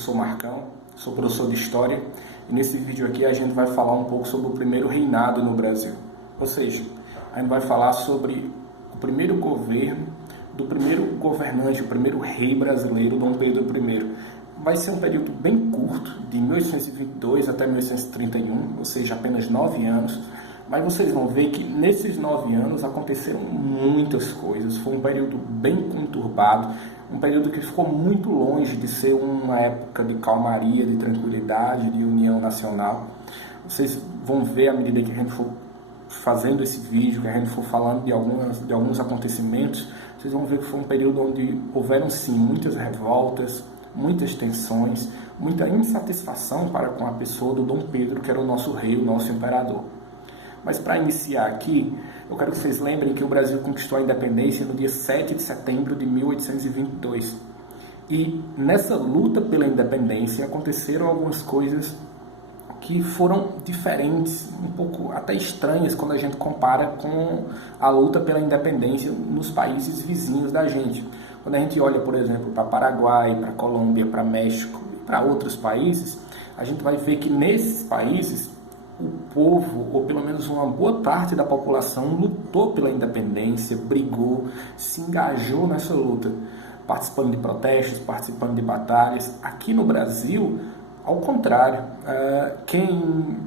sou Marcão, sou professor de História e nesse vídeo aqui a gente vai falar um pouco sobre o primeiro reinado no Brasil. Ou seja, a gente vai falar sobre o primeiro governo do primeiro governante, o primeiro rei brasileiro, Dom Pedro I. Vai ser um período bem curto, de 1822 até 1831, ou seja, apenas 9 anos. Mas vocês vão ver que nesses 9 anos aconteceram muitas coisas. Foi um período bem conturbado, um período que ficou muito longe de ser uma época de calmaria, de tranquilidade, de união nacional. Vocês vão ver à medida que a gente for fazendo esse vídeo, que a gente for falando de alguns acontecimentos, vocês vão ver que foi um período onde houveram sim muitas revoltas, muitas tensões, muita insatisfação para com a pessoa do Dom Pedro, que era o nosso rei, o nosso imperador. Mas para iniciar aqui, eu quero que vocês lembrem que o Brasil conquistou a independência no dia 7 de setembro de 1822. E nessa luta pela independência aconteceram algumas coisas que foram diferentes, um pouco até estranhas quando a gente compara com a luta pela independência nos países vizinhos da gente. Quando a gente olha, por exemplo, para Paraguai, para Colômbia, para México e para outros países, a gente vai ver que nesses países o povo, ou pelo menos uma boa parte da população, lutou pela independência, brigou, se engajou nessa luta, participando de protestos, participando de batalhas. Aqui no Brasil, ao contrário, quem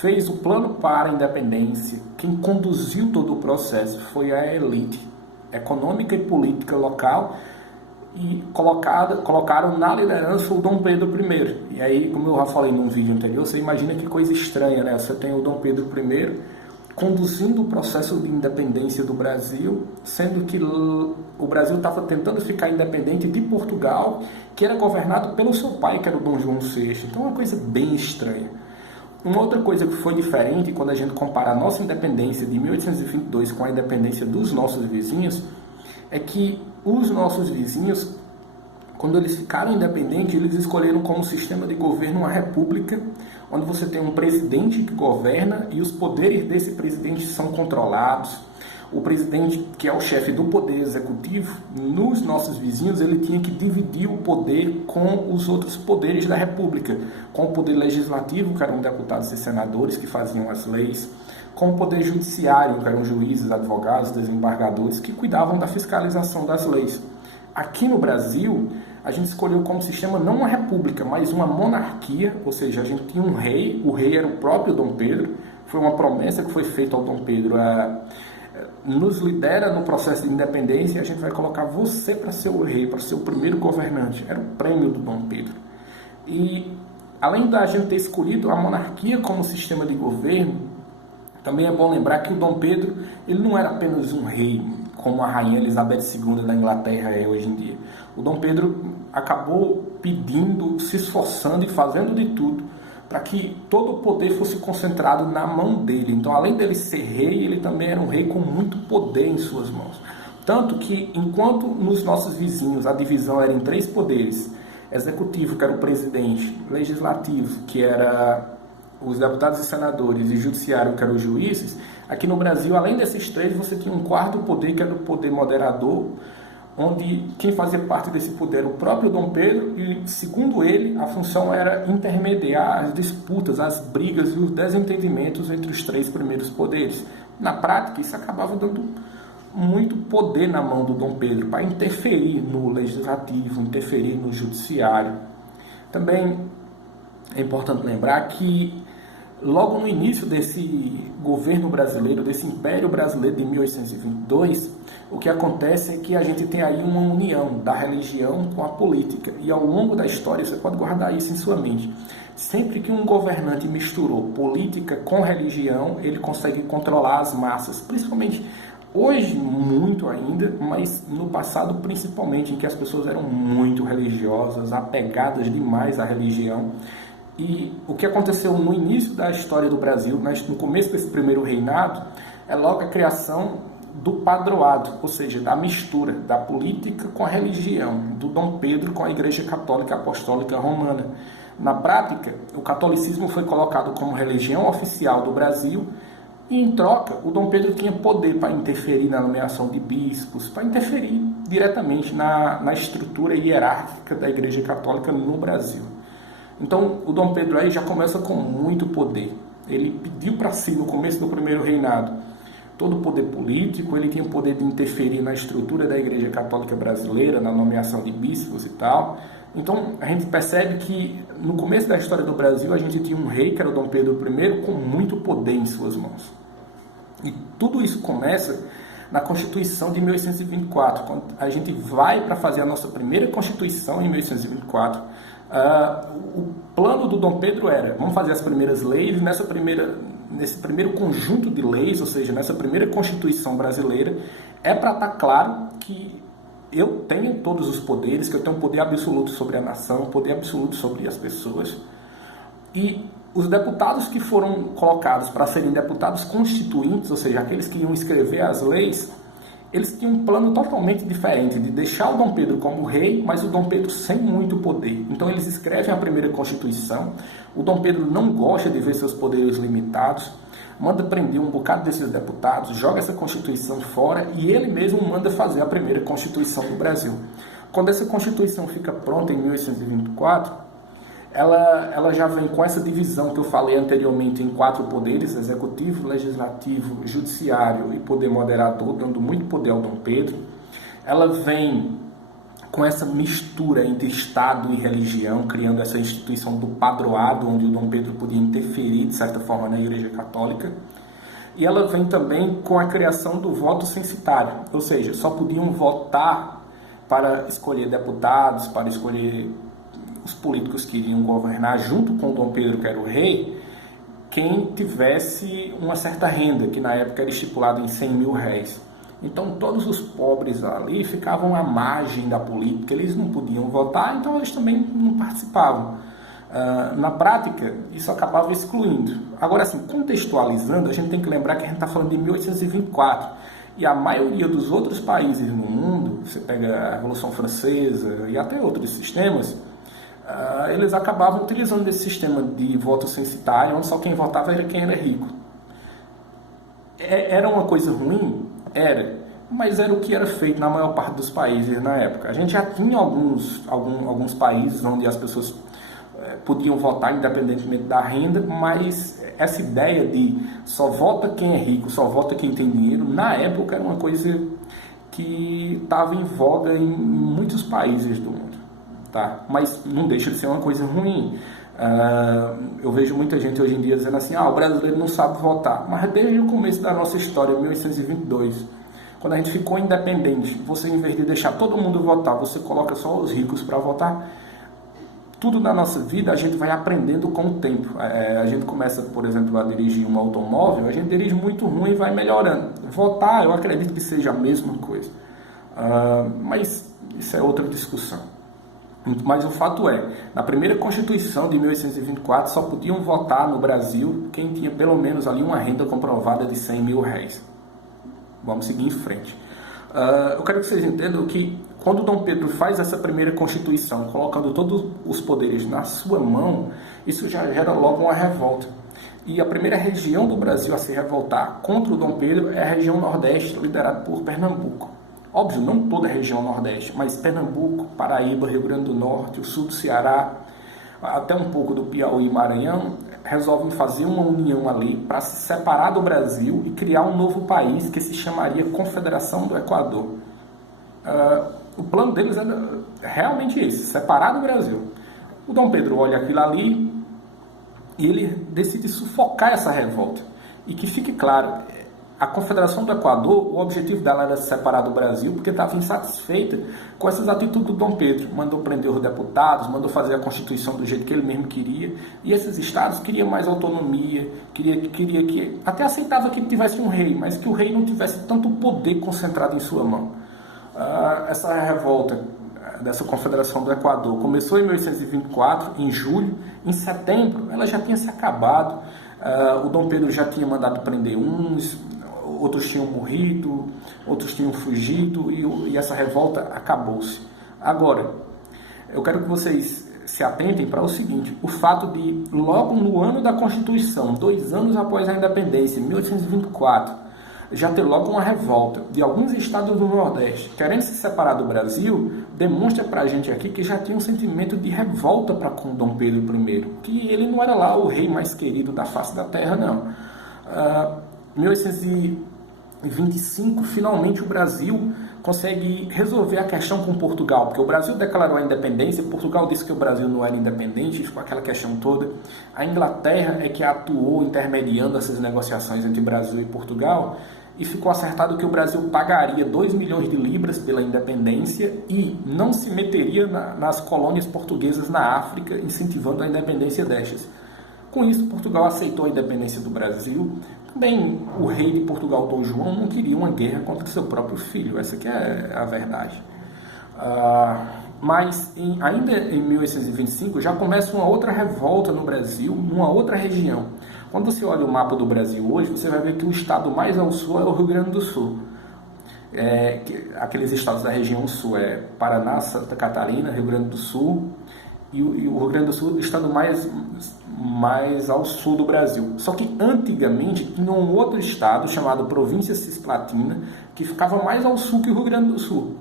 fez o plano para a independência, quem conduziu todo o processo foi a elite econômica e política local, e colocaram na liderança o Dom Pedro I. E aí, como eu já falei num vídeo anterior, você imagina que coisa estranha, né? Você tem o Dom Pedro I conduzindo o processo de independência do Brasil, sendo que o Brasil estava tentando ficar independente de Portugal, que era governado pelo seu pai, que era o Dom João VI. Então é uma coisa bem estranha. Uma outra coisa que foi diferente quando a gente compara a nossa independência de 1822 com a independência dos nossos vizinhos, é que os nossos vizinhos, quando eles ficaram independentes, eles escolheram como sistema de governo uma república, onde você tem um presidente que governa e os poderes desse presidente são controlados. O presidente, que é o chefe do poder executivo, nos nossos vizinhos, ele tinha que dividir o poder com os outros poderes da república, com o poder legislativo, que eram deputados e senadores que faziam as leis, com o poder judiciário, que eram juízes, advogados, desembargadores, que cuidavam da fiscalização das leis. Aqui no Brasil, a gente escolheu como sistema não uma república, mas uma monarquia, ou seja, a gente tinha um rei, o rei era o próprio Dom Pedro, foi uma promessa que foi feita ao Dom Pedro, nos lidera no processo de independência e a gente vai colocar você para ser o rei, para ser o primeiro governante. Era o prêmio do Dom Pedro. E além da gente ter escolhido a monarquia como sistema de governo, também é bom lembrar que o Dom Pedro ele não era apenas um rei, como a rainha Elizabeth II da Inglaterra é hoje em dia. O Dom Pedro acabou pedindo, se esforçando e fazendo de tudo para que todo o poder fosse concentrado na mão dele. Então, além dele ser rei, ele também era um rei com muito poder em suas mãos. Tanto que, enquanto nos nossos vizinhos a divisão era em 3 poderes, executivo, que era o presidente, legislativo, que era os deputados e senadores, e judiciário, que eram os juízes, aqui no Brasil, além desses 3, você tinha um 4º poder, que era o poder moderador, onde quem fazia parte desse poder era o próprio Dom Pedro e, segundo ele, a função era intermediar as disputas, as brigas e os desentendimentos entre os 3 primeiros poderes. Na prática, isso acabava dando muito poder na mão do Dom Pedro para interferir no legislativo, interferir no judiciário. Também é importante lembrar que logo no início desse governo brasileiro, desse Império Brasileiro de 1822, o que acontece é que a gente tem aí uma união da religião com a política. E ao longo da história, você pode guardar isso em sua mente. Sempre que um governante misturou política com religião, ele consegue controlar as massas. Principalmente hoje, muito ainda, mas no passado principalmente, em que as pessoas eram muito religiosas, apegadas demais à religião. E o que aconteceu no início da história do Brasil, no começo desse primeiro reinado, é logo a criação do padroado, ou seja, da mistura da política com a religião, do Dom Pedro com a Igreja Católica Apostólica Romana. Na prática, o catolicismo foi colocado como religião oficial do Brasil e, em troca, o Dom Pedro tinha poder para interferir na nomeação de bispos, para interferir diretamente na estrutura hierárquica da Igreja Católica no Brasil. Então, o Dom Pedro aí já começa com muito poder. Ele pediu para si, no começo do primeiro reinado, todo o poder político, ele tinha o poder de interferir na estrutura da Igreja Católica Brasileira, na nomeação de bispos e tal. Então, a gente percebe que no começo da história do Brasil, a gente tinha um rei, que era o Dom Pedro I, com muito poder em suas mãos. E tudo isso começa na Constituição de 1824. Quando a gente vai para fazer a nossa primeira Constituição em 1824, o plano do Dom Pedro era, vamos fazer as primeiras leis, e nesse primeiro conjunto de leis, ou seja, nessa primeira Constituição brasileira, é para estar claro que eu tenho todos os poderes, que eu tenho um poder absoluto sobre a nação, um poder absoluto sobre as pessoas. E os deputados que foram colocados para serem deputados constituintes, ou seja, aqueles que iam escrever as leis, eles tinham um plano totalmente diferente, de deixar o Dom Pedro como rei, mas o Dom Pedro sem muito poder. Então eles escrevem a primeira Constituição, o Dom Pedro não gosta de ver seus poderes limitados, manda prender um bocado desses deputados, joga essa Constituição fora e ele mesmo manda fazer a primeira Constituição do Brasil. Quando essa Constituição fica pronta em 1824, ela já vem com essa divisão que eu falei anteriormente em 4 poderes: executivo, legislativo, judiciário e poder moderador, dando muito poder ao Dom Pedro. Ela vem com essa mistura entre Estado e religião, criando essa instituição do padroado, onde o Dom Pedro podia interferir, de certa forma, na Igreja Católica. E ela vem também com a criação do voto censitário, ou seja, só podiam votar para escolher deputados, para escolher os políticos que iriam governar junto com o Dom Pedro, que era o rei, quem tivesse uma certa renda, que na época era estipulado em 100 mil réis. Então todos os pobres ali ficavam à margem da política, eles não podiam votar, então eles também não participavam. Na prática, isso acabava excluindo. Agora, assim, contextualizando, a gente tem que lembrar que a gente está falando de 1824, e a maioria dos outros países no mundo, você pega a Revolução Francesa e até outros sistemas, eles acabavam utilizando esse sistema de voto censitário, onde só quem votava era quem era rico. Era uma coisa ruim? Era, mas era o que era feito na maior parte dos países na época. A gente já tinha alguns países onde as pessoas podiam votar independentemente da renda, mas essa ideia de só vota quem é rico, só vota quem tem dinheiro, na época era uma coisa que estava em voga em muitos países do mundo. Tá? Mas não deixa de ser uma coisa ruim. Eu vejo muita gente hoje em dia dizendo assim: o brasileiro não sabe votar. Mas desde o começo da nossa história, em 1822, quando a gente ficou independente, você, em vez de deixar todo mundo votar, você coloca só os ricos para votar. Tudo na nossa vida a gente vai aprendendo com o tempo. A gente começa, por exemplo, a dirigir um automóvel, a gente dirige muito ruim e vai melhorando. Votar, eu acredito que seja a mesma coisa. Mas isso é outra discussão. Mas o fato é, na primeira Constituição de 1824, só podiam votar no Brasil quem tinha pelo menos ali uma renda comprovada de 100 mil réis. Vamos seguir em frente. Eu quero que vocês entendam que quando Dom Pedro faz essa primeira Constituição, colocando todos os poderes na sua mão, isso já gera logo uma revolta. E a primeira região do Brasil a se revoltar contra o Dom Pedro é a região Nordeste, liderada por Pernambuco. Óbvio, não toda a região Nordeste, mas Pernambuco, Paraíba, Rio Grande do Norte, o sul do Ceará, até um pouco do Piauí e Maranhão, resolvem fazer uma união ali para se separar do Brasil e criar um novo país que se chamaria Confederação do Equador. O plano deles era realmente esse, separar do Brasil. O Dom Pedro olha aquilo ali e ele decide sufocar essa revolta. E que fique claro, a Confederação do Equador, o objetivo dela era se separar do Brasil porque estava insatisfeita com essas atitudes do Dom Pedro. Mandou prender os deputados, mandou fazer a Constituição do jeito que ele mesmo queria. E esses estados queriam mais autonomia, queria que até aceitava que tivesse um rei, mas que o rei não tivesse tanto poder concentrado em sua mão. Essa revolta dessa Confederação do Equador começou em 1824, em julho. Em setembro, ela já tinha se acabado. O Dom Pedro já tinha mandado prender uns, outros tinham morrido, outros tinham fugido e essa revolta acabou-se. Agora, eu quero que vocês se atentem para o seguinte: o fato de, logo no ano da Constituição, 2 anos após a independência, em 1824, já ter logo uma revolta de alguns estados do Nordeste querendo se separar do Brasil, demonstra para a gente aqui que já tinha um sentimento de revolta para com Dom Pedro I, que ele não era lá o rei mais querido da face da terra, não. 1825, finalmente o Brasil consegue resolver a questão com Portugal, porque o Brasil declarou a independência, Portugal disse que o Brasil não era independente, com aquela questão toda. A Inglaterra é que atuou intermediando essas negociações entre Brasil e Portugal, e ficou acertado que o Brasil pagaria 2 milhões de libras pela independência e não se meteria nas colônias portuguesas na África, incentivando a independência destas. Com isso, Portugal aceitou a independência do Brasil. Também o rei de Portugal, Dom João, não queria uma guerra contra seu próprio filho. Essa que é a verdade. Mas ainda em 1825 já começa uma outra revolta no Brasil, numa outra região. Quando você olha o mapa do Brasil hoje, você vai ver que o estado mais ao sul é o Rio Grande do Sul. Aqueles estados da região sul é Paraná, Santa Catarina, Rio Grande do Sul, e o Rio Grande do Sul é o estado mais ao sul do Brasil. Só que antigamente tinha um outro estado chamado Província Cisplatina, que ficava mais ao sul que o Rio Grande do Sul.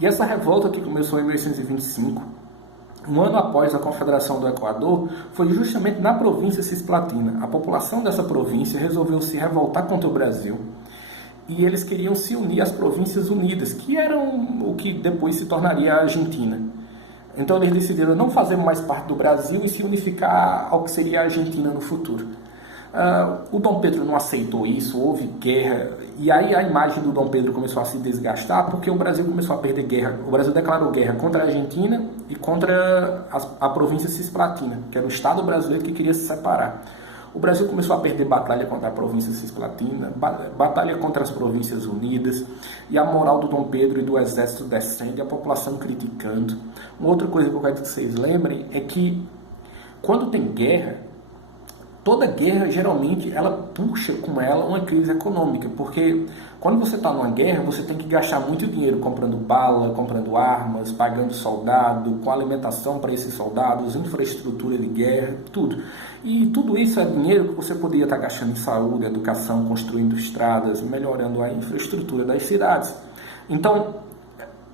E essa revolta que começou em 1825, um ano após a Confederação do Equador, foi justamente na província Cisplatina. A população dessa província resolveu se revoltar contra o Brasil e eles queriam se unir às Províncias Unidas, que eram o que depois se tornaria a Argentina. Então eles decidiram não fazer mais parte do Brasil e se unificar ao que seria a Argentina no futuro. O Dom Pedro não aceitou isso, houve guerra, e aí a imagem do Dom Pedro começou a se desgastar porque o Brasil começou a perder guerra. O Brasil declarou guerra contra a Argentina e contra a província Cisplatina, que era o Estado brasileiro que queria se separar. O Brasil começou a perder batalha contra a província Cisplatina, batalha contra as Províncias Unidas, e a moral do Dom Pedro e do exército descendo, e a população criticando. Uma outra coisa que eu quero que vocês lembrem é que quando tem guerra, toda guerra, geralmente, ela puxa com ela uma crise econômica, porque quando você está numa guerra, você tem que gastar muito dinheiro comprando bala, comprando armas, pagando soldado, com alimentação para esses soldados, infraestrutura de guerra, tudo. E tudo isso é dinheiro que você poderia estar gastando em saúde, educação, construindo estradas, melhorando a infraestrutura das cidades. Então,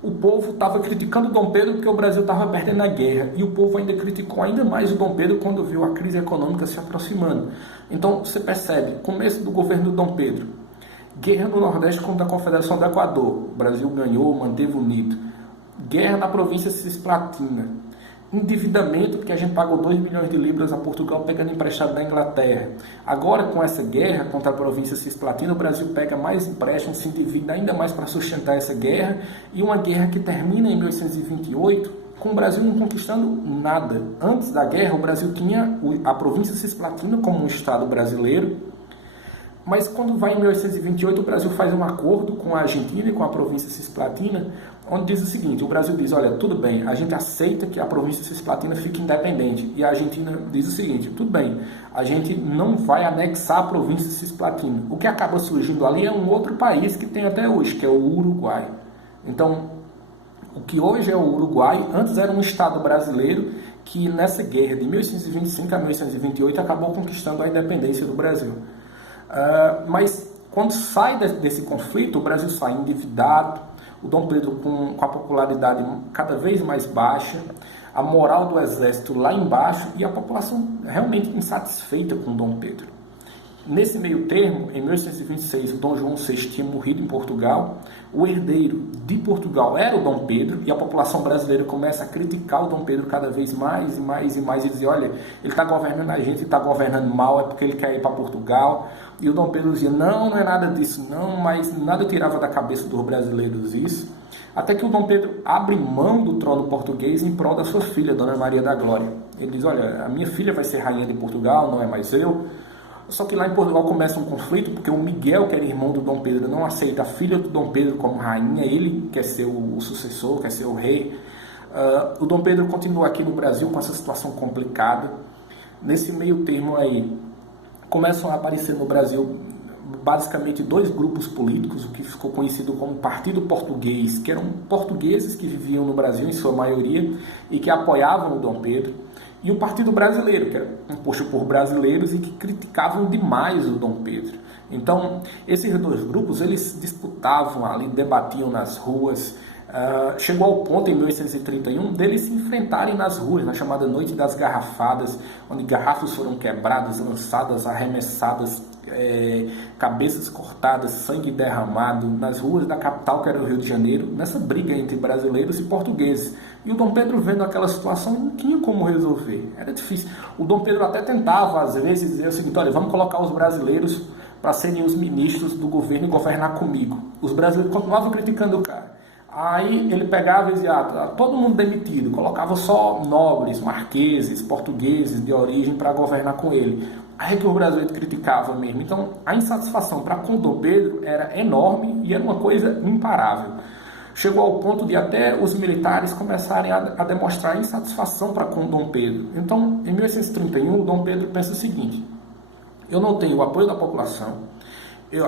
o povo estava criticando Dom Pedro porque o Brasil estava perdendo a guerra. E o povo ainda criticou ainda mais o Dom Pedro quando viu a crise econômica se aproximando. Então você percebe, começo do governo do Dom Pedro, guerra no Nordeste contra a Confederação do Equador. O Brasil ganhou, manteve unido. Guerra na província Cisplatina. Endividamento, porque a gente pagou 2 milhões de libras a Portugal pegando emprestado da Inglaterra. Agora, com essa guerra contra a província Cisplatina, o Brasil pega mais empréstimos, se endivida ainda mais para sustentar essa guerra, e uma guerra que termina em 1828, com o Brasil não conquistando nada. Antes da guerra, o Brasil tinha a província Cisplatina como um estado brasileiro, mas quando vai em 1828, o Brasil faz um acordo com a Argentina e com a província Cisplatina, onde diz o seguinte: o Brasil diz, olha, tudo bem, a gente aceita que a província Cisplatina fique independente. E a Argentina diz o seguinte: tudo bem, a gente não vai anexar a província Cisplatina. O que acaba surgindo ali é um outro país que tem até hoje, que é o Uruguai. Então, o que hoje é o Uruguai, antes era um estado brasileiro que nessa guerra de 1825 a 1828 acabou conquistando a independência do Brasil. Mas quando sai desse conflito, o Brasil sai endividado, o Dom Pedro com a popularidade cada vez mais baixa, a moral do exército lá embaixo e a população realmente insatisfeita com Dom Pedro. Nesse meio termo, em 1826, o Dom João VI tinha morrido em Portugal, o herdeiro de Portugal era o Dom Pedro, e a população brasileira começa a criticar o Dom Pedro cada vez mais e mais e mais, e dizer, olha, ele está governando a gente, está governando mal, é porque ele quer ir para Portugal. E o Dom Pedro dizia, não é nada disso não, mas nada tirava da cabeça dos brasileiros isso, até que o Dom Pedro abre mão do trono português em prol da sua filha, Dona Maria da Glória. Ele diz, olha, a minha filha vai ser rainha de Portugal, não é mais eu. Só que lá em Portugal começa um conflito, porque o Miguel, que era irmão do Dom Pedro, não aceita a filha do Dom Pedro como rainha, ele quer ser o sucessor, quer ser o rei. O Dom Pedro continua aqui no Brasil com essa situação complicada. Nesse meio termo aí, começam a aparecer no Brasil basicamente dois grupos políticos, o que ficou conhecido como Partido Português, que eram portugueses que viviam no Brasil em sua maioria e que apoiavam o Dom Pedro, e o Partido Brasileiro, que era composto por brasileiros e que criticavam demais o Dom Pedro. Então, esses dois grupos, eles disputavam ali, debatiam nas ruas. Chegou ao ponto, em 1831, deles se enfrentarem nas ruas, na chamada Noite das Garrafadas, onde garrafas foram quebradas, lançadas, arremessadas, cabeças cortadas, sangue derramado, nas ruas da capital, que era o Rio de Janeiro, nessa briga entre brasileiros e portugueses. E o Dom Pedro, vendo aquela situação, não tinha como resolver, era difícil. O Dom Pedro até tentava, às vezes, dizer o seguinte: olha, vamos colocar os brasileiros para serem os ministros do governo e governar comigo. Os brasileiros continuavam criticando o cara. Aí ele pegava e dizia: todo mundo demitido, colocava só nobres, marqueses, portugueses de origem para governar com ele. Aí que o brasileiro criticava mesmo. Então a insatisfação para com Dom Pedro era enorme e era uma coisa imparável. Chegou ao ponto de até os militares começarem a demonstrar insatisfação para com Dom Pedro. Então, em 1831, Dom Pedro pensa o seguinte: eu não tenho o apoio da população,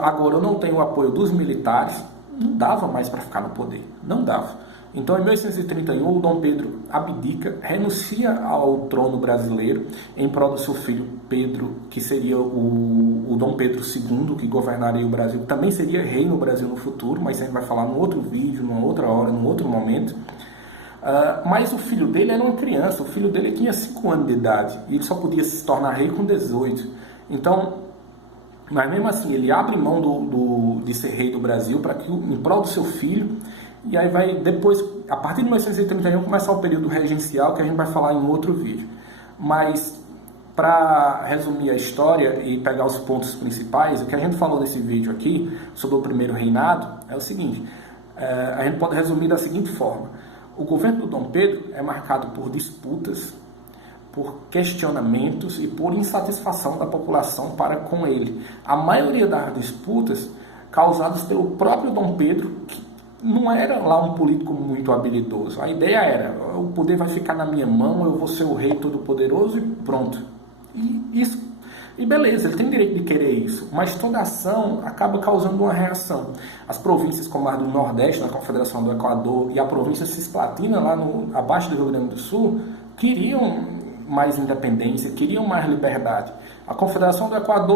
agora eu não tenho o apoio dos militares, não dava mais para ficar no poder, não dava. Então, em 1831, o Dom Pedro abdica, renuncia ao trono brasileiro em prol do seu filho Pedro, que seria o Dom Pedro II, que governaria o Brasil, também seria rei no Brasil no futuro, mas a gente vai falar num outro vídeo, numa outra hora, num outro momento. Mas o filho dele era uma criança, o filho dele tinha 5 anos de idade, e ele só podia se tornar rei com 18. Então, mas mesmo assim, ele abre mão de ser rei do Brasil em prol do seu filho. E aí vai depois, a partir de 1831, começar o período regencial, que a gente vai falar em outro vídeo. Mas, para resumir a história e pegar os pontos principais, o que a gente falou nesse vídeo aqui, sobre o primeiro reinado, é o seguinte: a gente pode resumir da seguinte forma: o governo do Dom Pedro é marcado por disputas, por questionamentos e por insatisfação da população para com ele. A maioria das disputas causadas pelo próprio Dom Pedro, que não era lá um político muito habilidoso. A ideia era: o poder vai ficar na minha mão, eu vou ser o rei todo-poderoso e pronto. E beleza, ele tem direito de querer isso, mas toda ação acaba causando uma reação. As províncias como a do Nordeste, na Confederação do Equador, e a província Cisplatina, lá abaixo do Rio Grande do Sul, queriam mais independência, queriam mais liberdade. A Confederação do Equador